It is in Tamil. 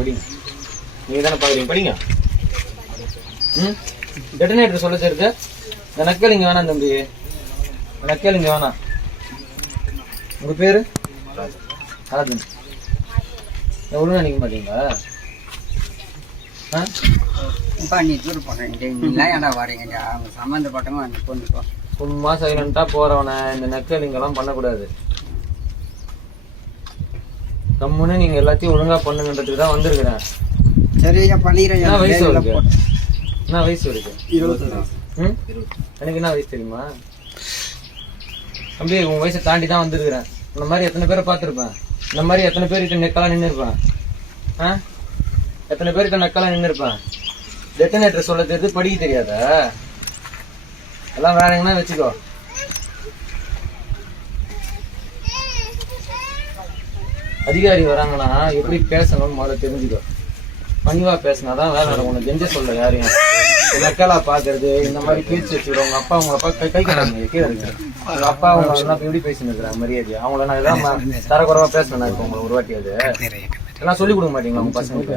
படிங்க. நீங்க தானே பாக்குறீங்க, படிங்க. டெட்டனேட்டர் சொல்ல இருக்கு. இந்த நக்கலிங்க வேணாம் தம்பி, நக்கலிங்க வேணாம். உங்க பேரு ராஜன். ஒழுங்கா நிக்க மாட்டீங்களா? நீ தூர் போறீங்க ஏன்டா வரீங்க? அவங்க சம்மந்தப்பட்டவங்க கொண்டு சும்மா சைலண்டா போறவன இந்த நக்கலிங்கெல்லாம் பண்ணக்கூடாது. கம்முன்னு நீங்க எல்லாத்தையும் ஒழுங்கா பண்ணுங்கன்றதுக்கு தான் வந்திருக்கிறேன். சரியா பண்ணிடுறேன். என்ன வயசு இருக்கு? என்ன வயசு இருக்கு? 20. எனக்கு என்ன வயசு தெரியுமா தம்பி? உன் வயசை தாண்டி தான் வந்திருக்கிறேன். இந்த மாதிரி எத்தனை பேரை பார்த்துருப்பேன். இந்த மாதிரி எத்தனை பேர்கிட்ட நெக்கெல்லாம் நின்று இருப்பேன். எத்தனை பேர்கிட்ட நெக்கெல்லாம் நின்று இருப்பேன். டெட்டனேட்டர் சொல்ல தெரியுது, படிக்க தெரியாத? எல்லாம் வேற எங்கன்னா வச்சுக்கோ. அதிகாரி வராங்கன்னா எப்படி பேசணும்னு முதல்ல தெரிஞ்சுக்கோ. பணிவா பேசினாதான் வேலை நடக்கும். உனக்கு கெஞ்ச சொல்ல யாரையும் நக்கலா பாக்குறது, இந்த மாதிரி பேச்சு வச்சுக்கிறோம். உங்க அப்பா உங்களை அப்பா கை கட்டாங்க கீழே இருக்கு. உங்க அப்பா அவங்க எப்படி பேசின்னு இருக்கிறாங்க மரியாதையா? அவங்கள நான் எதாவது தரக்குறவா பேசணும். இப்போ உங்களை ஒரு வாட்டி அது எல்லாம் சொல்லிக் கொடுக்க மாட்டீங்களா உங்க பசங்களுக்கு?